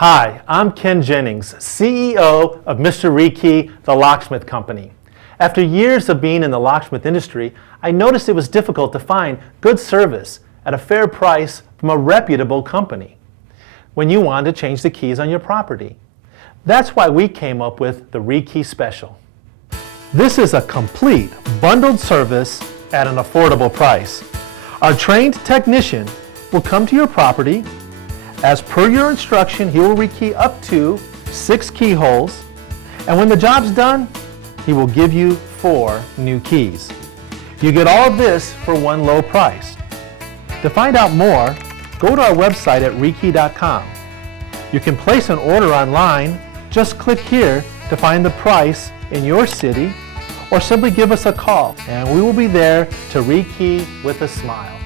Hi, I'm Ken Jennings, CEO of Mr. Rekey, the locksmith company. After years of being in the locksmith industry, I noticed it was difficult to find good service at a fair price from a reputable company when you wanted to change the keys on your property. That's why we came up with the Rekey Special. This is a complete bundled service at an affordable price. Our trained technician will come to your property. As per your instruction, he will rekey up to 6 keyholes, and when the job's done, he will give you 4 new keys. You get all of this for one low price. To find out more, go to our website at rekey.com. You can place an order online. Just click here to find the price in your city, or simply give us a call, and we will be there to rekey with a smile.